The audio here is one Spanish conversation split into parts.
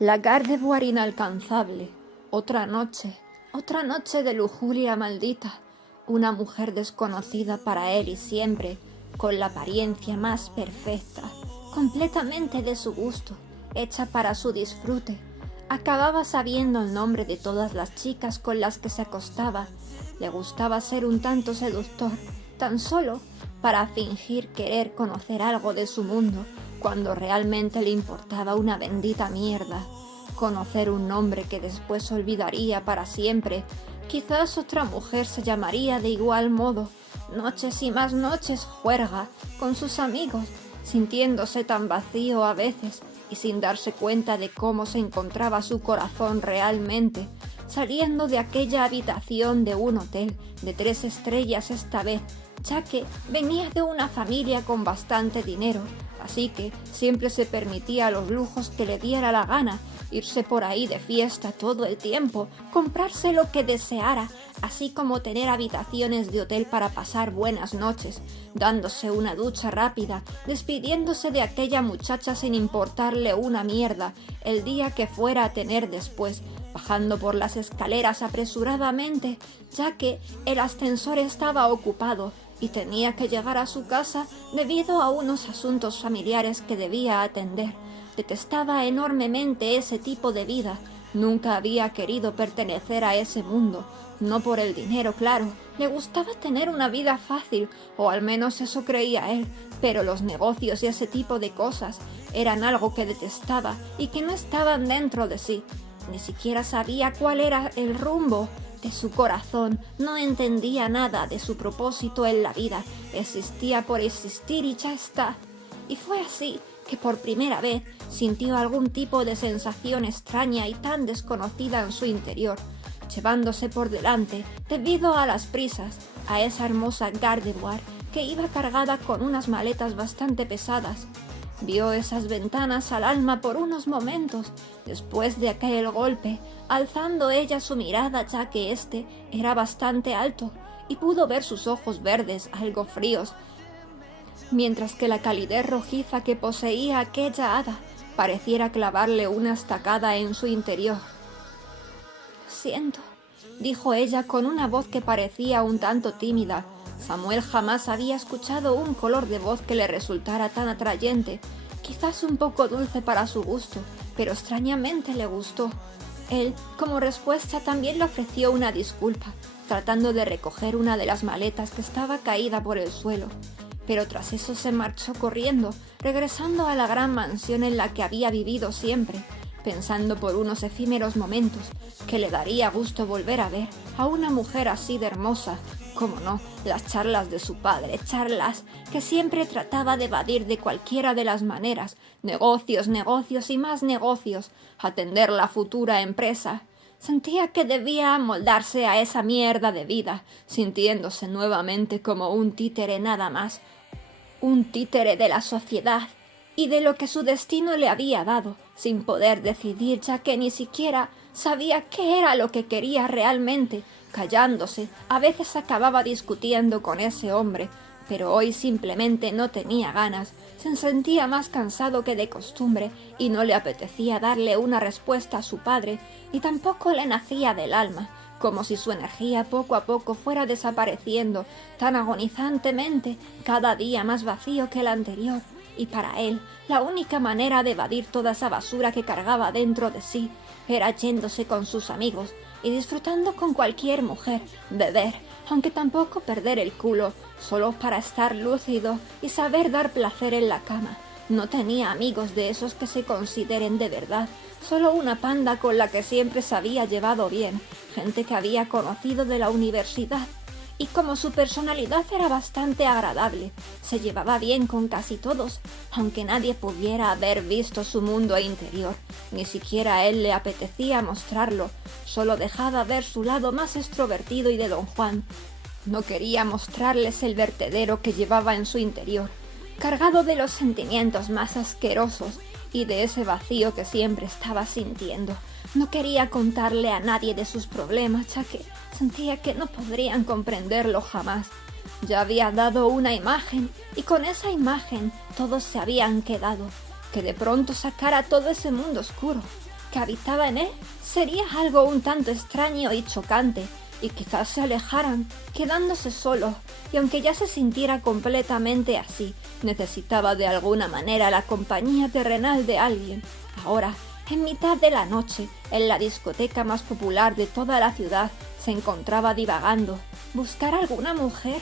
La Gardevoir inalcanzable, otra noche de lujuria maldita, una mujer desconocida para él y siempre, con la apariencia más perfecta, completamente de su gusto, hecha para su disfrute. Acababa sabiendo el nombre de todas las chicas con las que se acostaba. Le gustaba ser un tanto seductor, tan solo para fingir querer conocer algo de su mundo, cuando realmente le importaba una bendita mierda. Conocer un nombre que después olvidaría para siempre. Quizás otra mujer se llamaría de igual modo. Noches y más noches juerga con sus amigos, sintiéndose tan vacío a veces y sin darse cuenta de cómo se encontraba su corazón realmente, saliendo de aquella habitación de un hotel de 3 estrellas esta vez, ya que venía de una familia con bastante dinero, así que siempre se permitía los lujos que le diera la gana, irse por ahí de fiesta todo el tiempo, comprarse lo que deseara, así como tener habitaciones de hotel para pasar buenas noches, dándose una ducha rápida, despidiéndose de aquella muchacha sin importarle una mierda el día que fuera a tener después, bajando por las escaleras apresuradamente, ya que el ascensor estaba ocupado y tenía que llegar a su casa debido a unos asuntos familiares que debía atender. Detestaba enormemente ese tipo de vida. Nunca había querido pertenecer a ese mundo. No por el dinero, claro. Le gustaba tener una vida fácil, o al menos eso creía él, pero los negocios y ese tipo de cosas eran algo que detestaba y que no estaban dentro de sí. Ni siquiera sabía cuál era el rumbo de su corazón, no entendía nada de su propósito en la vida, existía por existir y ya está. Y fue así que por primera vez sintió algún tipo de sensación extraña y tan desconocida en su interior, llevándose por delante, debido a las prisas, a esa hermosa Gardevoir que iba cargada con unas maletas bastante pesadas. Vio esas ventanas al alma por unos momentos, después de aquel golpe, alzando ella su mirada ya que éste era bastante alto, y pudo ver sus ojos verdes algo fríos, mientras que la calidez rojiza que poseía aquella hada pareciera clavarle una estacada en su interior. «Lo siento», dijo ella con una voz que parecía un tanto tímida. Samuel jamás había escuchado un color de voz que le resultara tan atrayente, quizás un poco dulce para su gusto, pero extrañamente le gustó. Él, como respuesta, también le ofreció una disculpa, tratando de recoger una de las maletas que estaba caída por el suelo. Pero tras eso se marchó corriendo, regresando a la gran mansión en la que había vivido siempre, pensando por unos efímeros momentos que le daría gusto volver a ver a una mujer así de hermosa. Cómo no, las charlas de su padre, charlas que siempre trataba de evadir de cualquiera de las maneras, negocios, negocios y más negocios, atender la futura empresa. Sentía que debía amoldarse a esa mierda de vida, sintiéndose nuevamente como un títere nada más, un títere de la sociedad y de lo que su destino le había dado, sin poder decidir ya que ni siquiera sabía qué era lo que quería realmente. Callándose, a veces acababa discutiendo con ese hombre, pero hoy simplemente no tenía ganas, se sentía más cansado que de costumbre y no le apetecía darle una respuesta a su padre, y tampoco le nacía del alma, como si su energía poco a poco fuera desapareciendo tan agonizantemente, cada día más vacío que el anterior, y para él la única manera de evadir toda esa basura que cargaba dentro de sí era yéndose con sus amigos y disfrutando con cualquier mujer, beber, aunque tampoco perder el culo, solo para estar lúcido y saber dar placer en la cama. No tenía amigos de esos que se consideren de verdad, solo una panda con la que siempre se había llevado bien, gente que había conocido de la universidad. Y como su personalidad era bastante agradable, se llevaba bien con casi todos, aunque nadie pudiera haber visto su mundo interior, ni siquiera a él le apetecía mostrarlo, solo dejaba ver su lado más extrovertido y de don Juan. No quería mostrarles el vertedero que llevaba en su interior, cargado de los sentimientos más asquerosos y de ese vacío que siempre estaba sintiendo. No quería contarle a nadie de sus problemas, ya que sentía que no podrían comprenderlo jamás. Ya había dado una imagen, y con esa imagen todos se habían quedado. Que de pronto sacara todo ese mundo oscuro, que habitaba en él sería algo un tanto extraño y chocante, y quizás se alejaran, quedándose solos, y aunque ya se sintiera completamente así, necesitaba de alguna manera la compañía terrenal de alguien. Ahora, en mitad de la noche, en la discoteca más popular de toda la ciudad, se encontraba divagando. ¿Buscar alguna mujer?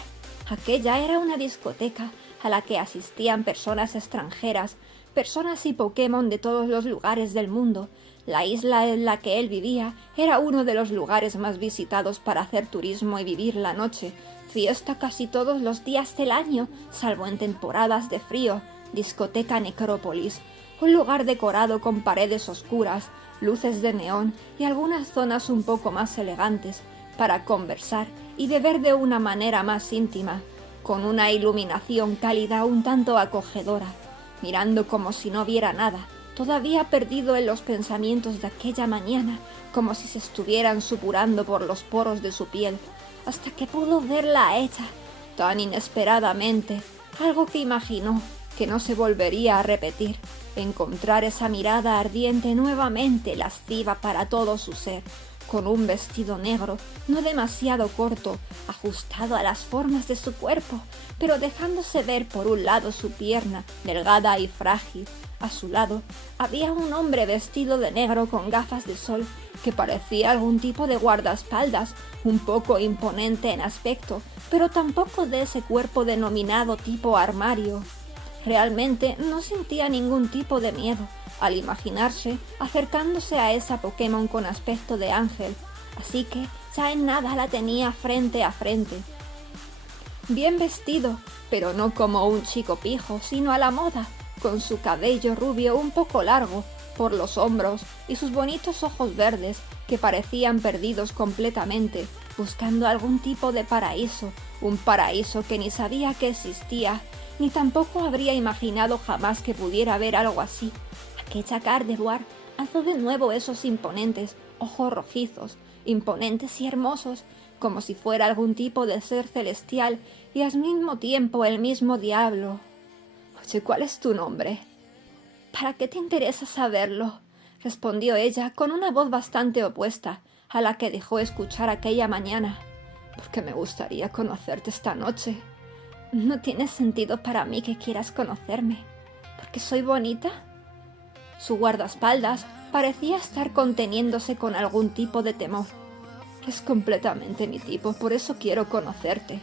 Aquella era una discoteca a la que asistían personas extranjeras, personas y Pokémon de todos los lugares del mundo. La isla en la que él vivía era uno de los lugares más visitados para hacer turismo y vivir la noche. Fiesta casi todos los días del año, salvo en temporadas de frío. Discoteca Necrópolis, un lugar decorado con paredes oscuras, luces de neón y algunas zonas un poco más elegantes, para conversar y beber de una manera más íntima, con una iluminación cálida un tanto acogedora, mirando como si no viera nada, todavía perdido en los pensamientos de aquella mañana, como si se estuvieran supurando por los poros de su piel, hasta que pudo verla a ella, tan inesperadamente, algo que imaginó que no se volvería a repetir, encontrar esa mirada ardiente nuevamente lasciva para todo su ser, con un vestido negro, no demasiado corto, ajustado a las formas de su cuerpo, pero dejándose ver por un lado su pierna, delgada y frágil. A su lado había un hombre vestido de negro con gafas de sol, que parecía algún tipo de guardaespaldas, un poco imponente en aspecto, pero tampoco de ese cuerpo denominado tipo armario. Realmente no sentía ningún tipo de miedo al imaginarse acercándose a esa Pokémon con aspecto de ángel, así que ya en nada la tenía frente a frente. Bien vestido, pero no como un chico pijo, sino a la moda, con su cabello rubio un poco largo por los hombros y sus bonitos ojos verdes que parecían perdidos completamente, buscando algún tipo de paraíso, un paraíso que ni sabía que existía, ni tampoco habría imaginado jamás que pudiera haber algo así. Aquella Gardevoir alzó de nuevo esos imponentes ojos rojizos, imponentes y hermosos, como si fuera algún tipo de ser celestial y al mismo tiempo el mismo diablo. Oye, ¿cuál es tu nombre? ¿Para qué te interesa saberlo? Respondió ella con una voz bastante opuesta a la que dejó escuchar aquella mañana. Porque me gustaría conocerte esta noche. No tiene sentido para mí que quieras conocerme. ¿Porque soy bonita? Su guardaespaldas parecía estar conteniéndose con algún tipo de temor. Es completamente mi tipo, por eso quiero conocerte.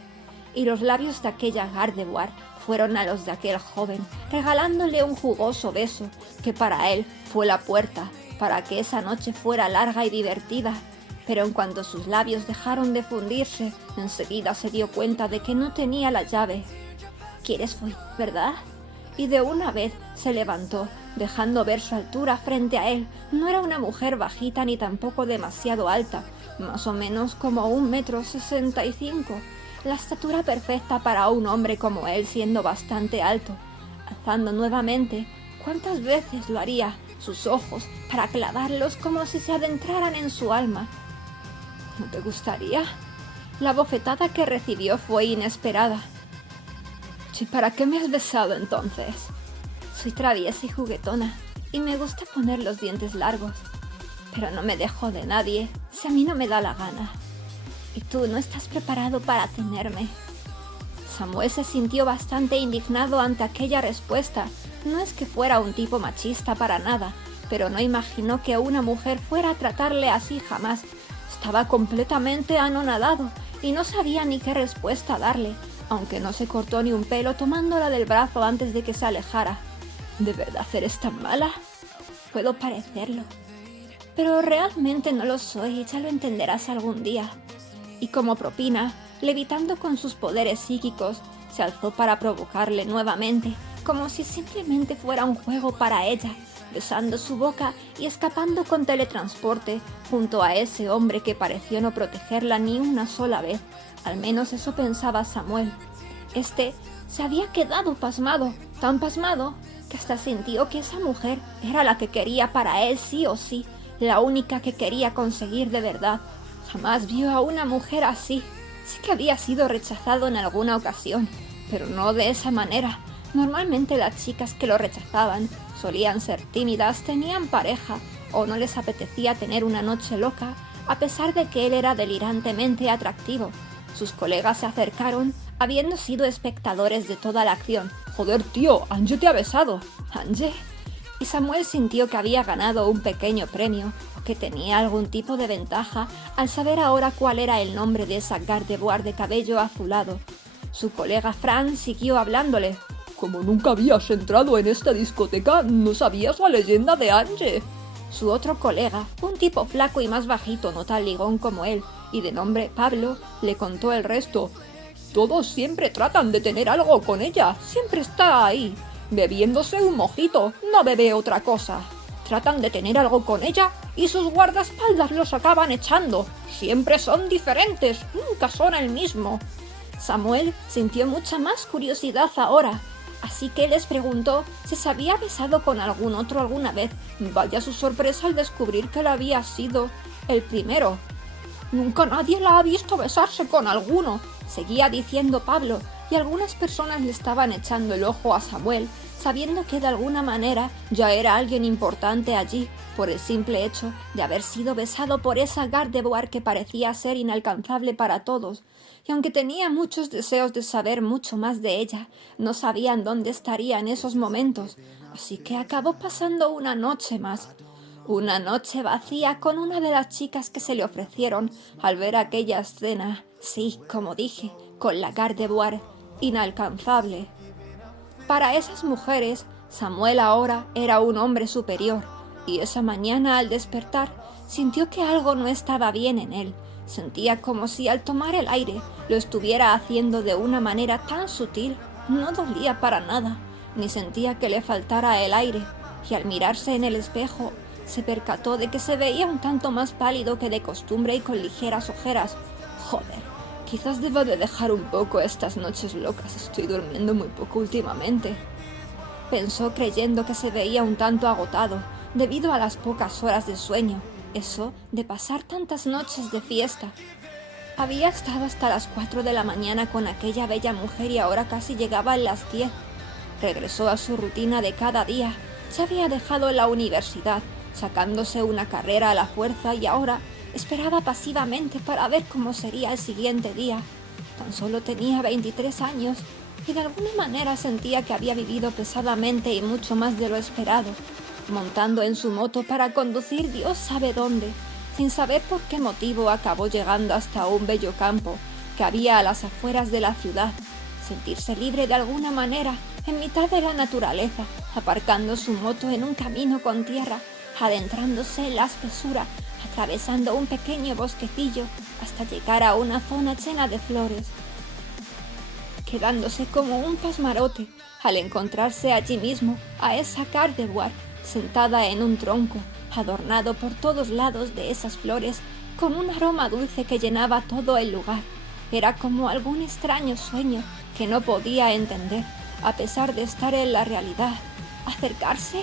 Y los labios de aquella Gardevoir fueron a los de aquel joven, regalándole un jugoso beso que para él fue la puerta para que esa noche fuera larga y divertida. Pero en cuanto sus labios dejaron de fundirse, enseguida se dio cuenta de que no tenía la llave. ¿Quieres follar, verdad? Y de una vez se levantó, dejando ver su altura frente a él. No era una mujer bajita ni tampoco demasiado alta, más o menos como 1,65 m, la estatura perfecta para un hombre como él siendo bastante alto. Alzando nuevamente, ¿cuántas veces lo haría? Sus ojos para clavarlos como si se adentraran en su alma. ¿No te gustaría? La bofetada que recibió fue inesperada. ¿Y para qué me has besado entonces? Soy traviesa y juguetona, y me gusta poner los dientes largos. Pero no me dejo de nadie, si a mí no me da la gana. Y tú no estás preparado para tenerme. Samuel se sintió bastante indignado ante aquella respuesta. No es que fuera un tipo machista para nada, pero no imaginó que una mujer fuera a tratarle así jamás. Estaba completamente anonadado y no sabía ni qué respuesta darle, aunque no se cortó ni un pelo tomándola del brazo antes de que se alejara. ¿De verdad eres tan mala? Puedo parecerlo, pero realmente no lo soy y ya lo entenderás algún día. Y como propina, levitando con sus poderes psíquicos, se alzó para provocarle nuevamente, como si simplemente fuera un juego para ella, besando su boca y escapando con teletransporte junto a ese hombre que pareció no protegerla ni una sola vez. Al menos eso pensaba Samuel. Este se había quedado pasmado, tan pasmado, que hasta sintió que esa mujer era la que quería para él sí o sí, la única que quería conseguir de verdad. Jamás vio a una mujer así. Sí que había sido rechazado en alguna ocasión, pero no de esa manera. Normalmente las chicas que lo rechazaban solían ser tímidas, tenían pareja o no les apetecía tener una noche loca, a pesar de que él era delirantemente atractivo. Sus colegas se acercaron, habiendo sido espectadores de toda la acción. «Joder, tío, Ange te ha besado». «¿Ange?» Y Samuel sintió que había ganado un pequeño premio, o que tenía algún tipo de ventaja al saber ahora cuál era el nombre de esa Gardevoir de cabello azulado. Su colega Fran siguió hablándole. «Como nunca habías entrado en esta discoteca, ¿no sabías la leyenda de Ange?» Su otro colega, un tipo flaco y más bajito, no tan ligón como él, y de nombre Pablo, le contó el resto. «Todos siempre tratan de tener algo con ella, siempre está ahí, bebiéndose un mojito, no bebe otra cosa. Tratan de tener algo con ella y sus guardaespaldas los acaban echando. Siempre son diferentes, nunca son el mismo». Samuel sintió mucha más curiosidad ahora, así que les preguntó si se había besado con algún otro alguna vez. Vaya su sorpresa al descubrir que él había sido el primero. «Nunca nadie la ha visto besarse con alguno», seguía diciendo Pablo, y algunas personas le estaban echando el ojo a Samuel, sabiendo que de alguna manera ya era alguien importante allí, por el simple hecho de haber sido besado por esa Gardevoir que parecía ser inalcanzable para todos, y aunque tenía muchos deseos de saber mucho más de ella, no sabían dónde estaría en esos momentos, así que acabó pasando una noche más. Una noche vacía con una de las chicas que se le ofrecieron al ver aquella escena, sí, como dije, con la Gardevoir inalcanzable. Para esas mujeres, Samuel ahora era un hombre superior, y esa mañana al despertar sintió que algo no estaba bien en él. Sentía como si al tomar el aire lo estuviera haciendo de una manera tan sutil. No dolía para nada, ni sentía que le faltara el aire, y al mirarse en el espejo se percató de que se veía un tanto más pálido que de costumbre y con ligeras ojeras. Joder, quizás deba de dejar un poco estas noches locas, estoy durmiendo muy poco últimamente, pensó creyendo que se veía un tanto agotado debido a las pocas horas de sueño, eso de pasar tantas noches de fiesta. Había estado hasta las 4 de la mañana con aquella bella mujer y ahora casi llegaba a las 10. Regresó a su rutina de cada día, se había dejado la universidad, sacándose una carrera a la fuerza y ahora esperaba pasivamente para ver cómo sería el siguiente día. Tan solo tenía 23 años y de alguna manera sentía que había vivido pesadamente y mucho más de lo esperado, montando en su moto para conducir Dios sabe dónde. Sin saber por qué motivo acabó llegando hasta un bello campo que había a las afueras de la ciudad. Sentirse libre de alguna manera en mitad de la naturaleza, aparcando su moto en un camino con tierra, adentrándose en la espesura, atravesando un pequeño bosquecillo hasta llegar a una zona llena de flores, quedándose como un pasmarote al encontrarse allí mismo a esa Gardevoir sentada en un tronco, adornado por todos lados de esas flores, con un aroma dulce que llenaba todo el lugar. Era como algún extraño sueño que no podía entender, a pesar de estar en la realidad. Acercarse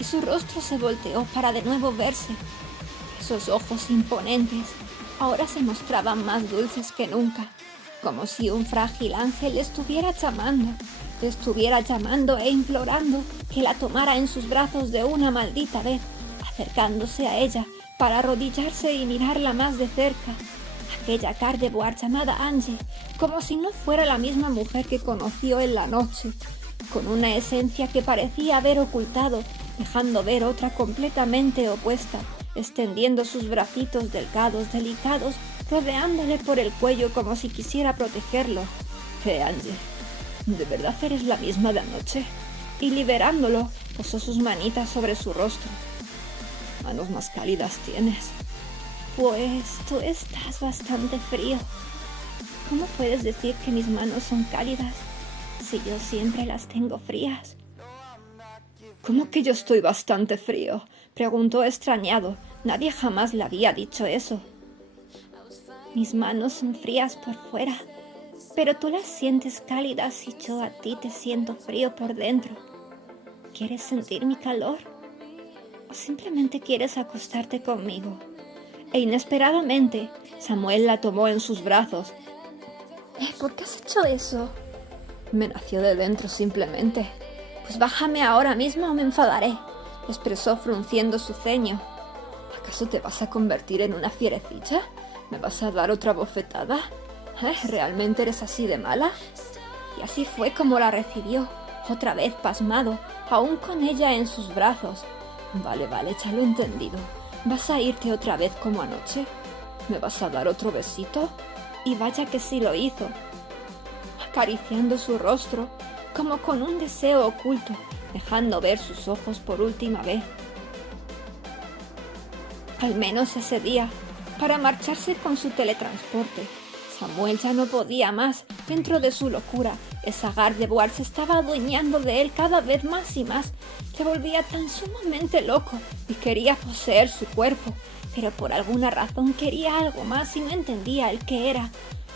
y su rostro se volteó para de nuevo verse. Esos ojos imponentes ahora se mostraban más dulces que nunca, como si un frágil ángel le estuviera llamando e implorando que la tomara en sus brazos de una maldita vez, acercándose a ella para arrodillarse y mirarla más de cerca. Aquella Gardevoir llamada Ange, como si no fuera la misma mujer que conoció en la noche, con una esencia que parecía haber ocultado, dejando ver otra completamente opuesta, extendiendo sus bracitos delgados, delicados, rodeándole por el cuello como si quisiera protegerlo. Ange, ¿de verdad eres la misma de anoche? Y liberándolo, posó sus manitas sobre su rostro. Manos más cálidas tienes. Pues tú estás bastante frío. ¿Cómo puedes decir que mis manos son cálidas si yo siempre las tengo frías? ¿Cómo que yo estoy bastante frío?, preguntó extrañado. Nadie jamás le había dicho eso. Mis manos son frías por fuera, pero tú las sientes cálidas y yo a ti te siento frío por dentro. ¿Quieres sentir mi calor? ¿O simplemente quieres acostarte conmigo? E inesperadamente, Samuel la tomó en sus brazos. ¿Por qué has hecho eso? Me nació de dentro simplemente. Pues bájame ahora mismo o me enfadaré, expresó frunciendo su ceño. ¿Acaso te vas a convertir en una fierecilla? ¿Me vas a dar otra bofetada? ¿Realmente eres así de mala? Y así fue como la recibió, otra vez pasmado, aún con ella en sus brazos. Vale, ya lo he entendido. ¿Vas a irte otra vez como anoche? ¿Me vas a dar otro besito? Y vaya que sí lo hizo, acariciando su rostro, como con un deseo oculto, dejando ver sus ojos por última vez. Al menos ese día, para marcharse con su teletransporte. Samuel ya no podía más. Dentro de su locura, esa Gardevoir se estaba adueñando de él cada vez más y más. Se volvía tan sumamente loco y quería poseer su cuerpo, pero por alguna razón quería algo más y no entendía el qué era.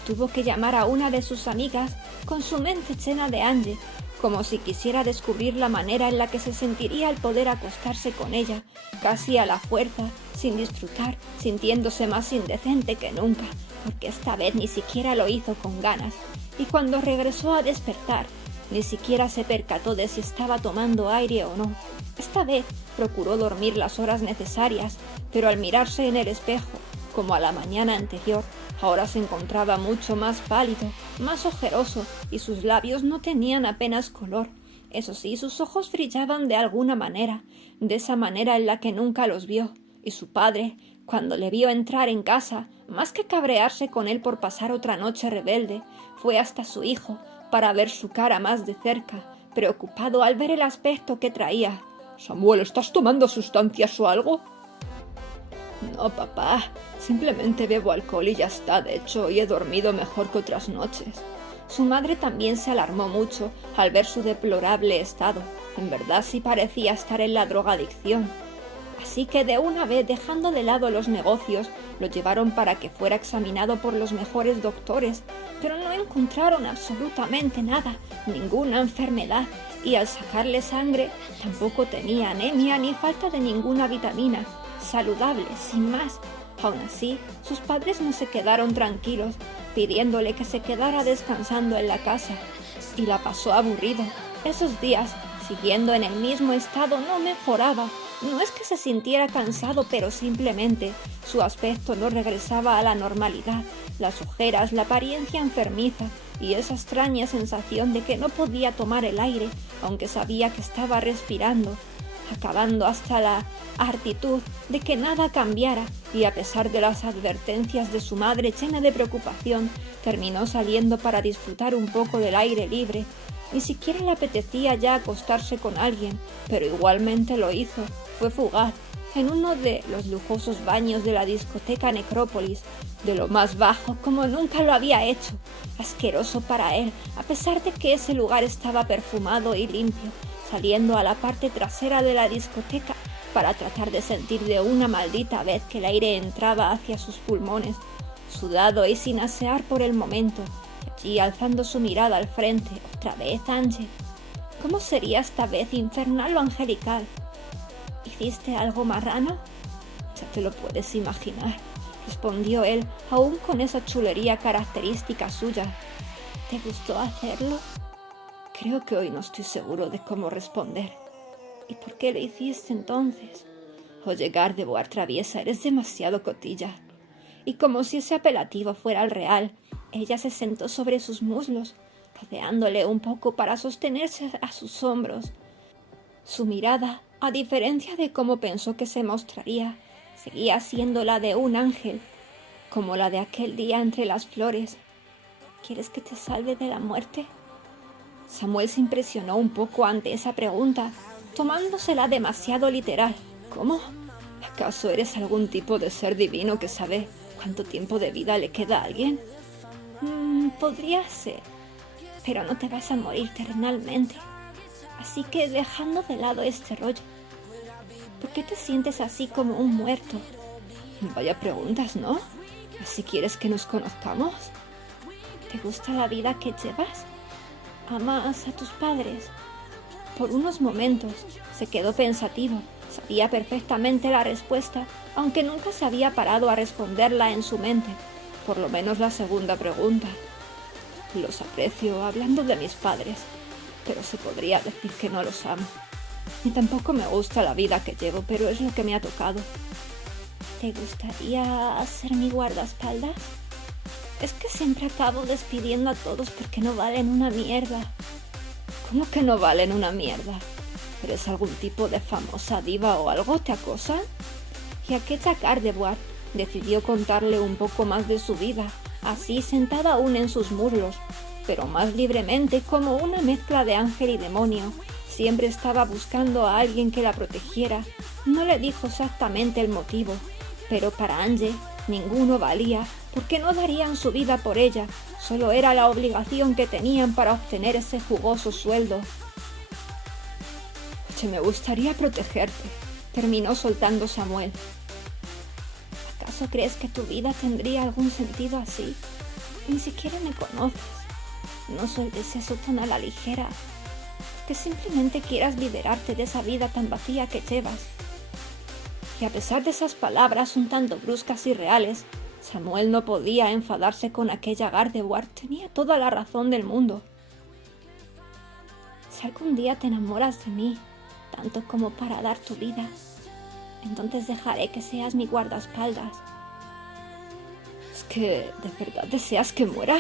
Tuvo que llamar a una de sus amigas con su mente llena de Ange, como si quisiera descubrir la manera en la que se sentiría al poder acostarse con ella, casi a la fuerza, sin disfrutar, sintiéndose más indecente que nunca, porque esta vez ni siquiera lo hizo con ganas, y cuando regresó a despertar, ni siquiera se percató de si estaba tomando aire o no. Esta vez procuró dormir las horas necesarias, pero al mirarse en el espejo, como a la mañana anterior, ahora se encontraba mucho más pálido, más ojeroso, y sus labios no tenían apenas color. Eso sí, sus ojos brillaban de alguna manera, de esa manera en la que nunca los vio, y su padre, cuando le vio entrar en casa, más que cabrearse con él por pasar otra noche rebelde, fue hasta su hijo para ver su cara más de cerca, preocupado al ver el aspecto que traía. «Samuel, ¿estás tomando sustancias o algo?» «No, papá, simplemente bebo alcohol y ya está. De hecho, hoy he dormido mejor que otras noches». Su madre también se alarmó mucho al ver su deplorable estado. En verdad sí parecía estar en la drogadicción. Así que de una vez, dejando de lado los negocios, lo llevaron para que fuera examinado por los mejores doctores, pero no encontraron absolutamente nada, ninguna enfermedad, y al sacarle sangre tampoco tenía anemia ni falta de ninguna vitamina. Saludable, sin más. Aún así, sus padres no se quedaron tranquilos, pidiéndole que se quedara descansando en la casa, y la pasó aburrido. Esos días, siguiendo en el mismo estado, no mejoraba. No es que se sintiera cansado, pero simplemente su aspecto no regresaba a la normalidad. Las ojeras, la apariencia enfermiza y esa extraña sensación de que no podía tomar el aire, aunque sabía que estaba respirando, acabando hasta la hartitud de que nada cambiara, y a pesar de las advertencias de su madre llena de preocupación, terminó saliendo para disfrutar un poco del aire libre. Ni siquiera le apetecía ya acostarse con alguien, pero igualmente lo hizo. Fue fugaz, en uno de los lujosos baños de la discoteca Necrópolis, de lo más bajo, como nunca lo había hecho. Asqueroso para él, a pesar de que ese lugar estaba perfumado y limpio, saliendo a la parte trasera de la discoteca para tratar de sentir de una maldita vez que el aire entraba hacia sus pulmones, sudado y sin asear por el momento, y alzando su mirada al frente, otra vez Ange. ¿Cómo sería esta vez, infernal o angelical? ¿Hiciste algo marrano? Ya te lo puedes imaginar, respondió él, aún con esa chulería característica suya. ¿Te gustó hacerlo? Creo que hoy no estoy seguro de cómo responder. ¿Y por qué lo hiciste entonces? Oye, Gardevoir traviesa, eres demasiado cotilla. Y como si ese apelativo fuera el real, ella se sentó sobre sus muslos, rodeándole un poco para sostenerse a sus hombros. Su mirada, a diferencia de cómo pensó que se mostraría, seguía siendo la de un ángel, como la de aquel día entre las flores. ¿Quieres que te salve de la muerte? Samuel se impresionó un poco ante esa pregunta, tomándosela demasiado literal. ¿Cómo? ¿Acaso eres algún tipo de ser divino que sabe cuánto tiempo de vida le queda a alguien? Podría ser, pero no te vas a morir terrenalmente. Así que, dejando de lado este rollo, ¿por qué te sientes así como un muerto? Vaya preguntas, ¿no? ¿Así quieres que nos conozcamos? ¿Te gusta la vida que llevas? ¿Amas a tus padres? Por unos momentos se quedó pensativo. Sabía perfectamente la respuesta, aunque nunca se había parado a responderla en su mente. Por lo menos la segunda pregunta. Los aprecio hablando de mis padres, pero se podría decir que no los amo. Ni tampoco me gusta la vida que llevo, pero es lo que me ha tocado. ¿Te gustaría ser mi guardaespaldas? Es que siempre acabo despidiendo a todos porque no valen una mierda. ¿Cómo que no valen una mierda? ¿Eres algún tipo de famosa diva o algo? ¿Te acosan? Y aquella Gardevoir decidió contarle un poco más de su vida, así sentada aún en sus muslos, pero más libremente, como una mezcla de ángel y demonio. Siempre estaba buscando a alguien que la protegiera. No le dijo exactamente el motivo, pero para Ange ninguno valía, porque no darían su vida por ella, solo era la obligación que tenían para obtener ese jugoso sueldo. Oye, me gustaría protegerte, terminó soltando Samuel. ¿Acaso crees que tu vida tendría algún sentido así? Ni siquiera me conoces. No sueltes eso tan a la ligera, que simplemente quieras liberarte de esa vida tan vacía que llevas. Y a pesar de esas palabras un tanto bruscas y reales, Samuel no podía enfadarse con aquella Gardevoir. Tenía toda la razón del mundo. Si algún día te enamoras de mí, tanto como para dar tu vida, entonces dejaré que seas mi guardaespaldas. ¿Es que de verdad deseas que muera?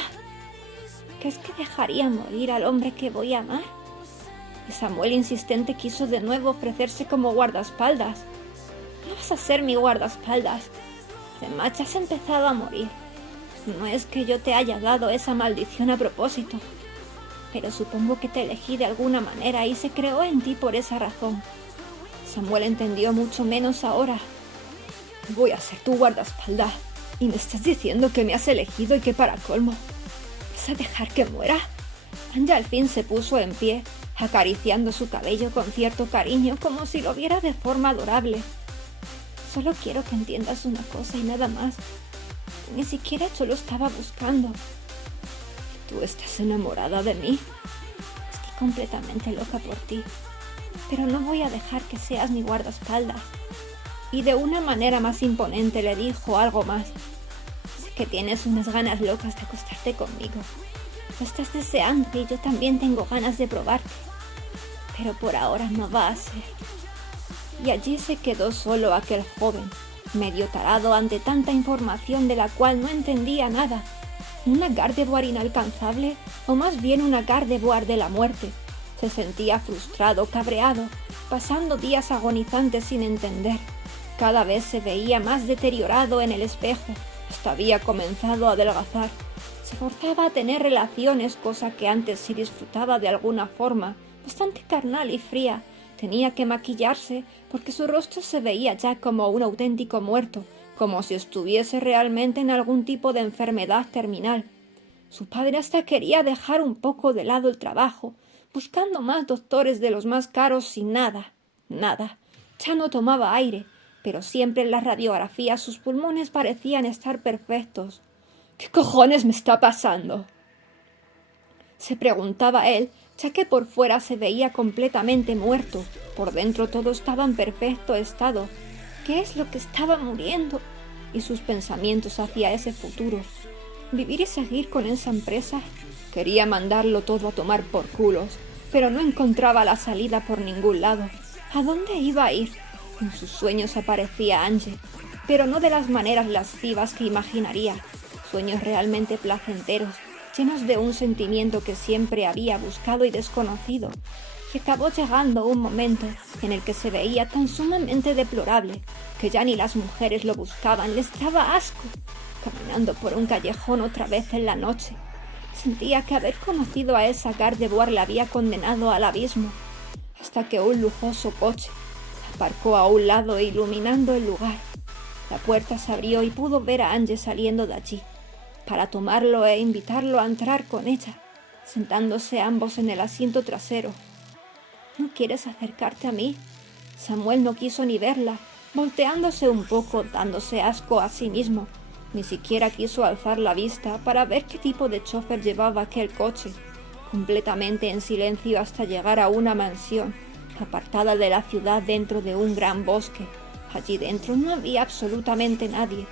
¿Crees que dejaría morir al hombre que voy a amar? Y Samuel insistente quiso de nuevo ofrecerse como guardaespaldas. No vas a ser mi guardaespaldas. Además, ya has empezado a morir. No es que yo te haya dado esa maldición a propósito, pero supongo que te elegí de alguna manera y se creó en ti por esa razón. Samuel entendió mucho menos ahora. Voy a ser tu guardaespaldas. ¿Y me estás diciendo que me has elegido y que para colmo vas a dejar que muera? Ange al fin se puso en pie, acariciando su cabello con cierto cariño, como si lo viera de forma adorable. Solo quiero que entiendas una cosa y nada más. Ni siquiera yo lo estaba buscando. ¿Tú estás enamorada de mí? Estoy completamente loca por ti, pero no voy a dejar que seas mi guardaespaldas. Y de una manera más imponente le dijo algo más. Sé que tienes unas ganas locas de acostarte conmigo. Lo estás deseando y yo también tengo ganas de probarte. Pero por ahora no va a ser. Y allí se quedó solo aquel joven, medio tarado ante tanta información de la cual no entendía nada. ¿Una Gardevoir inalcanzable o más bien una Gardevoir de la muerte? Se sentía frustrado, cabreado, pasando días agonizantes sin entender. Cada vez se veía más deteriorado en el espejo, hasta había comenzado a adelgazar. Se forzaba a tener relaciones, cosa que antes sí disfrutaba de alguna forma, bastante carnal y fría. Tenía que maquillarse porque su rostro se veía ya como un auténtico muerto, como si estuviese realmente en algún tipo de enfermedad terminal. Su padre hasta quería dejar un poco de lado el trabajo, buscando más doctores de los más caros sin nada. Ya no tomaba aire, pero siempre en las radiografías sus pulmones parecían estar perfectos. ¿Qué cojones me está pasando?, se preguntaba él, ya que por fuera se veía completamente muerto, por dentro todo estaba en perfecto estado. ¿Qué es lo que estaba muriendo? Y sus pensamientos hacia ese futuro. ¿Vivir y seguir con esa empresa? Quería mandarlo todo a tomar por culos, pero no encontraba la salida por ningún lado. ¿A dónde iba a ir? En sus sueños aparecía Ange, pero no de las maneras lascivas que imaginaría. Sueños realmente placenteros, llenos de un sentimiento que siempre había buscado y desconocido, y acabó llegando un momento en el que se veía tan sumamente deplorable que ya ni las mujeres lo buscaban, les daba asco. Caminando por un callejón otra vez en la noche, sentía que haber conocido a esa Gardevoir la había condenado al abismo, hasta que un lujoso coche aparcó a un lado iluminando el lugar. La puerta se abrió y pudo ver a Ange saliendo de allí, para tomarlo e invitarlo a entrar con ella, sentándose ambos en el asiento trasero. ¿No quieres acercarte a mí? Samuel no quiso ni verla, volteándose un poco, dándose asco a sí mismo. Ni siquiera quiso alzar la vista para ver qué tipo de chofer llevaba aquel coche, completamente en silencio hasta llegar a una mansión, apartada de la ciudad dentro de un gran bosque. Allí dentro no había absolutamente nadie.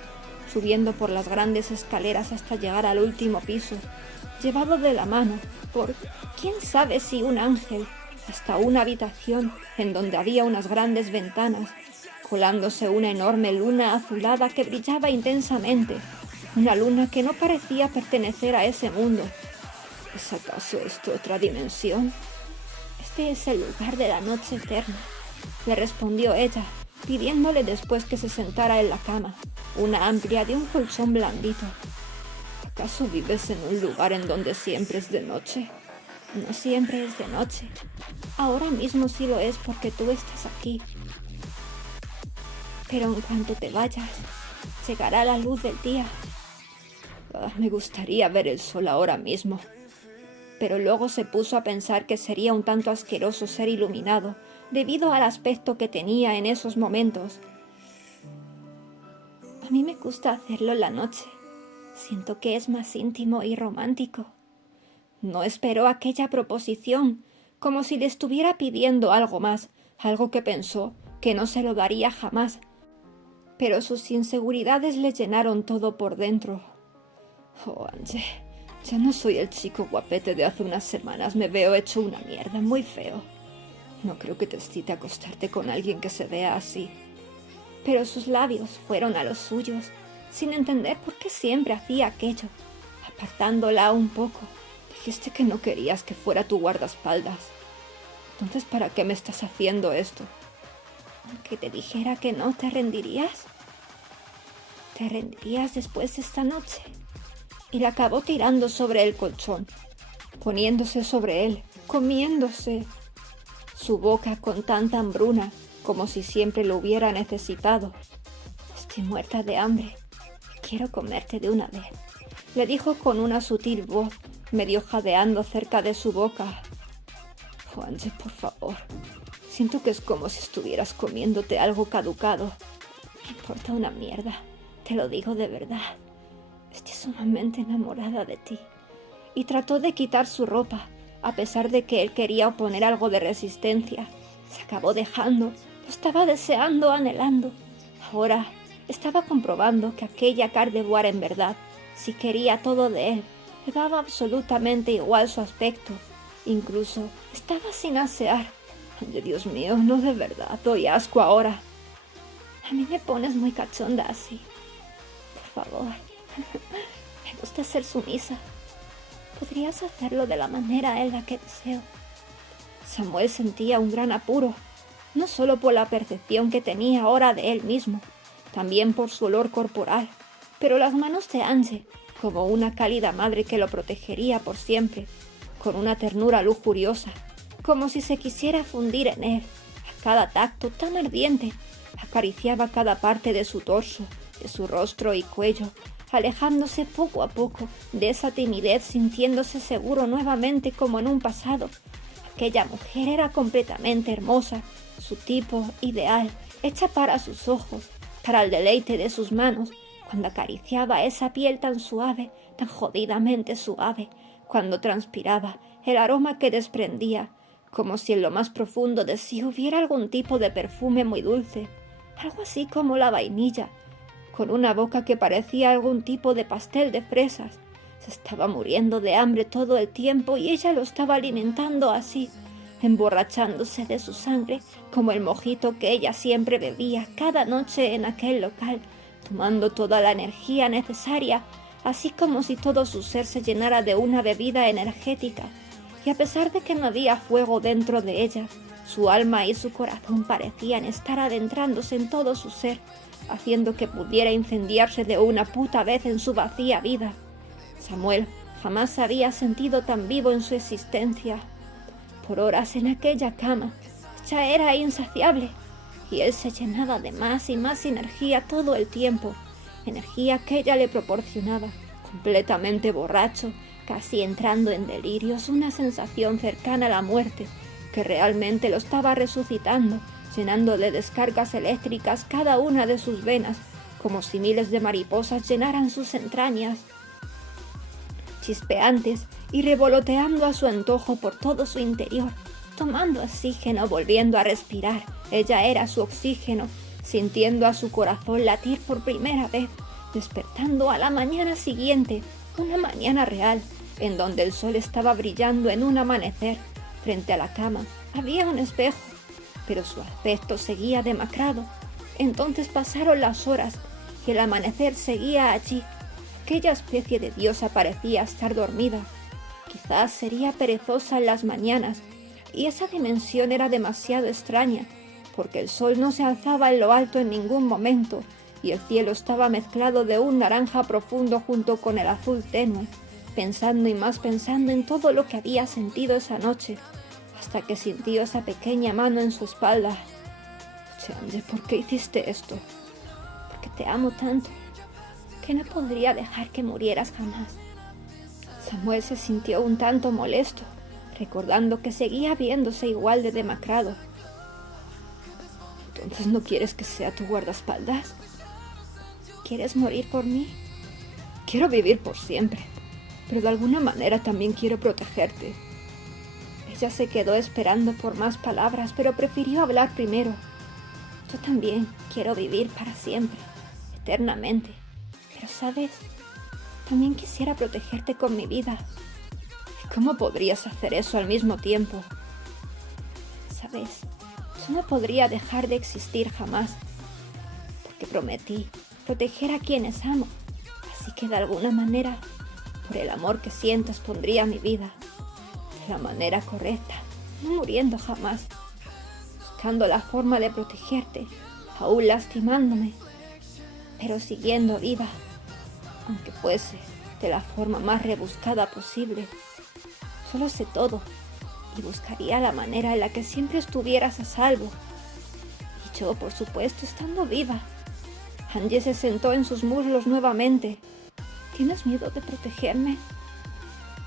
Subiendo por las grandes escaleras hasta llegar al último piso, llevado de la mano por quién sabe si un ángel, hasta una habitación en donde había unas grandes ventanas, colándose una enorme luna azulada que brillaba intensamente, una luna que no parecía pertenecer a ese mundo. ¿Es acaso esto otra dimensión? Este es el lugar de la noche eterna, le respondió ella, pidiéndole después que se sentara en la cama, una amplia de un colchón blandito. ¿Acaso vives en un lugar en donde siempre es de noche? No siempre es de noche. Ahora mismo sí lo es porque tú estás aquí. Pero en cuanto te vayas, llegará la luz del día. Me gustaría ver el sol ahora mismo. Pero luego se puso a pensar que sería un tanto asqueroso ser iluminado, debido al aspecto que tenía en esos momentos. A mí me gusta hacerlo en la noche. Siento que es más íntimo y romántico. No esperó aquella proposición, como si le estuviera pidiendo algo más, algo que pensó que no se lo daría jamás. Pero sus inseguridades le llenaron todo por dentro. Oh, Angie, ya no soy el chico guapete de hace unas semanas. Me veo hecho una mierda, muy feo. No creo que te excite acostarte con alguien que se vea así. Pero sus labios fueron a los suyos, sin entender por qué siempre hacía aquello, apartándola un poco. Dijiste que no querías que fuera tu guardaespaldas. Entonces, ¿para qué me estás haciendo esto? ¿Que te dijera que no te rendirías? ¿Te rendirías después de esta noche? Y la acabó tirando sobre el colchón, poniéndose sobre él, comiéndose su boca con tanta hambruna como si siempre lo hubiera necesitado. Estoy muerta de hambre. Quiero comerte de una vez, le dijo con una sutil voz, medio jadeando cerca de su boca. Angie, por favor. Siento que es como si estuvieras comiéndote algo caducado. Me importa una mierda, te lo digo de verdad. Estoy sumamente enamorada de ti. Y trató de quitar su ropa, a pesar de que él quería oponer algo de resistencia. Se acabó dejando, lo estaba deseando, anhelando. Ahora estaba comprobando que aquella Gardevoir en verdad, si quería todo de él, le daba absolutamente igual su aspecto. Incluso estaba sin asear. Ay, Dios mío, no, de verdad, doy asco ahora. A mí me pones muy cachonda así. Por favor, me gusta ser sumisa. Podrías hacerlo de la manera en la que deseo. Samuel sentía un gran apuro, no solo por la percepción que tenía ahora de él mismo, también por su olor corporal, pero las manos de Angie, como una cálida madre que lo protegería por siempre, con una ternura lujuriosa, como si se quisiera fundir en él. A cada tacto tan ardiente, acariciaba cada parte de su torso, de su rostro y cuello, alejándose poco a poco de esa timidez, sintiéndose seguro nuevamente como en un pasado. Aquella mujer era completamente hermosa, su tipo ideal, hecha para sus ojos, para el deleite de sus manos, cuando acariciaba esa piel tan suave, tan jodidamente suave, cuando transpiraba, el aroma que desprendía, como si en lo más profundo de sí hubiera algún tipo de perfume muy dulce, algo así como la vainilla, con una boca que parecía algún tipo de pastel de fresas. Se estaba muriendo de hambre todo el tiempo y ella lo estaba alimentando así, emborrachándose de su sangre como el mojito que ella siempre bebía cada noche en aquel local, tomando toda la energía necesaria, así como si todo su ser se llenara de una bebida energética. Y a pesar de que no había fuego dentro de ella, su alma y su corazón parecían estar adentrándose en todo su ser, haciendo que pudiera incendiarse de una puta vez en su vacía vida. Samuel jamás se había sentido tan vivo en su existencia. Por horas en aquella cama, ya era insaciable, y él se llenaba de más y más energía todo el tiempo, energía que ella le proporcionaba, completamente borracho, casi entrando en delirios, una sensación cercana a la muerte, que realmente lo estaba resucitando, llenando de descargas eléctricas cada una de sus venas, como si miles de mariposas llenaran sus entrañas, chispeantes y revoloteando a su antojo por todo su interior, tomando oxígeno, volviendo a respirar. Ella era su oxígeno, sintiendo a su corazón latir por primera vez, despertando a la mañana siguiente, una mañana real, en donde el sol estaba brillando en un amanecer. Frente a la cama había un espejo, pero su aspecto seguía demacrado. Entonces pasaron las horas y el amanecer seguía allí. Aquella especie de diosa parecía estar dormida. Quizás sería perezosa en las mañanas, y esa dimensión era demasiado extraña, porque el sol no se alzaba en lo alto en ningún momento, y el cielo estaba mezclado de un naranja profundo junto con el azul tenue, pensando y más pensando en todo lo que había sentido esa noche, hasta que sintió esa pequeña mano en su espalda. Xianje, ¿por qué hiciste esto? Porque te amo tanto, que no podría dejar que murieras jamás. Samuel se sintió un tanto molesto, recordando que seguía viéndose igual de demacrado. ¿Entonces no quieres que sea tu guardaespaldas? ¿Quieres morir por mí? Quiero vivir por siempre, pero de alguna manera también quiero protegerte. Ella se quedó esperando por más palabras, pero prefirió hablar primero. Yo también quiero vivir para siempre, eternamente. Pero, ¿sabes? También quisiera protegerte con mi vida. ¿Y cómo podrías hacer eso al mismo tiempo? ¿Sabes? Yo no podría dejar de existir jamás, porque prometí proteger a quienes amo. Así que de alguna manera, por el amor que siento, expondría mi vida de la manera correcta, no muriendo jamás, buscando la forma de protegerte, aún lastimándome, pero siguiendo viva, aunque fuese de la forma más rebuscada posible. Solo sé todo y buscaría la manera en la que siempre estuvieras a salvo. Y yo, por supuesto, estando viva. Anje se sentó en sus muslos nuevamente. ¿Tienes miedo de protegerme?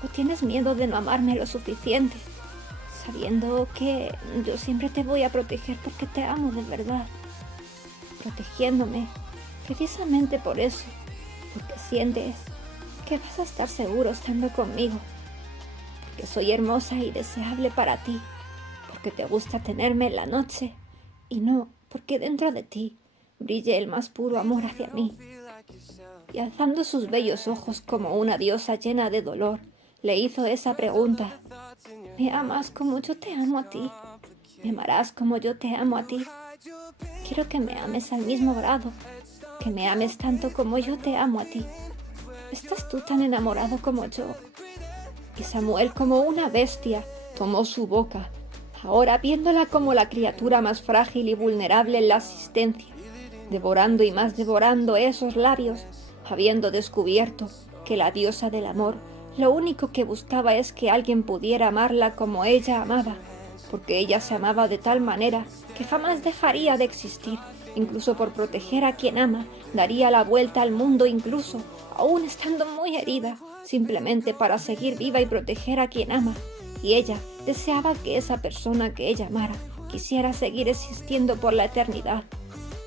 ¿O tienes miedo de no amarme lo suficiente? Sabiendo que yo siempre te voy a proteger porque te amo de verdad. Protegiéndome, precisamente por eso. Porque sientes que vas a estar seguro estando conmigo. Porque soy hermosa y deseable para ti. Porque te gusta tenerme en la noche. Y no porque dentro de ti brille el más puro amor hacia mí. Y alzando sus bellos ojos como una diosa llena de dolor, le hizo esa pregunta. ¿Me amas como yo te amo a ti? ¿Me amarás como yo te amo a ti? Quiero que me ames al mismo grado, que me ames tanto como yo te amo a ti. ¿Estás tú tan enamorado como yo? Y Samuel, como una bestia, tomó su boca, ahora viéndola como la criatura más frágil y vulnerable en la existencia, devorando y más devorando esos labios, habiendo descubierto que la diosa del amor lo único que buscaba es que alguien pudiera amarla como ella amaba, porque ella se amaba de tal manera que jamás dejaría de existir, incluso por proteger a quien ama, daría la vuelta al mundo incluso, aún estando muy herida, simplemente para seguir viva y proteger a quien ama. Y ella deseaba que esa persona que ella amara quisiera seguir existiendo por la eternidad,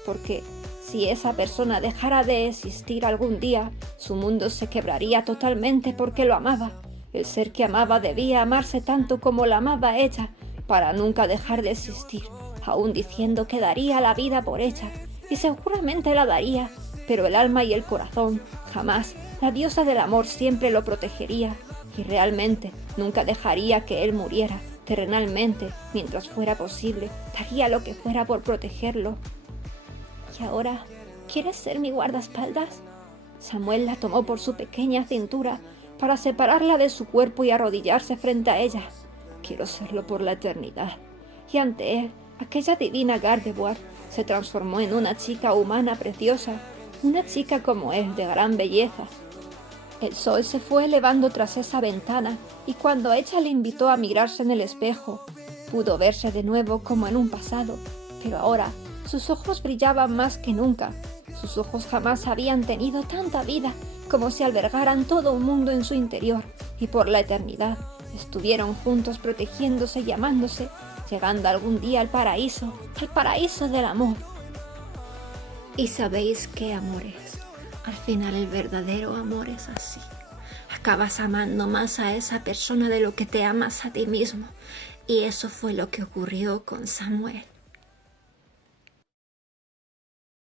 porque si esa persona dejara de existir algún día, su mundo se quebraría totalmente porque lo amaba. El ser que amaba debía amarse tanto como la amaba ella, para nunca dejar de existir, aún diciendo que daría la vida por ella, y seguramente la daría, pero el alma y el corazón, jamás. La diosa del amor siempre lo protegería, y realmente nunca dejaría que él muriera. Terrenalmente, mientras fuera posible, daría lo que fuera por protegerlo. ¿Y ahora quieres ser mi guardaespaldas? Samuel la tomó por su pequeña cintura para separarla de su cuerpo y arrodillarse frente a ella. Quiero serlo por la eternidad. Y ante él, aquella divina Gardevoir se transformó en una chica humana preciosa, una chica como él, de gran belleza. El sol se fue elevando tras esa ventana y cuando ella le invitó a mirarse en el espejo, pudo verse de nuevo como en un pasado, pero ahora sus ojos brillaban más que nunca. Sus ojos jamás habían tenido tanta vida, como si albergaran todo un mundo en su interior, y por la eternidad estuvieron juntos protegiéndose y amándose, llegando algún día al paraíso del amor. ¿Y sabéis qué amor es? Al final el verdadero amor es así. Acabas amando más a esa persona de lo que te amas a ti mismo. Y eso fue lo que ocurrió con Samuel.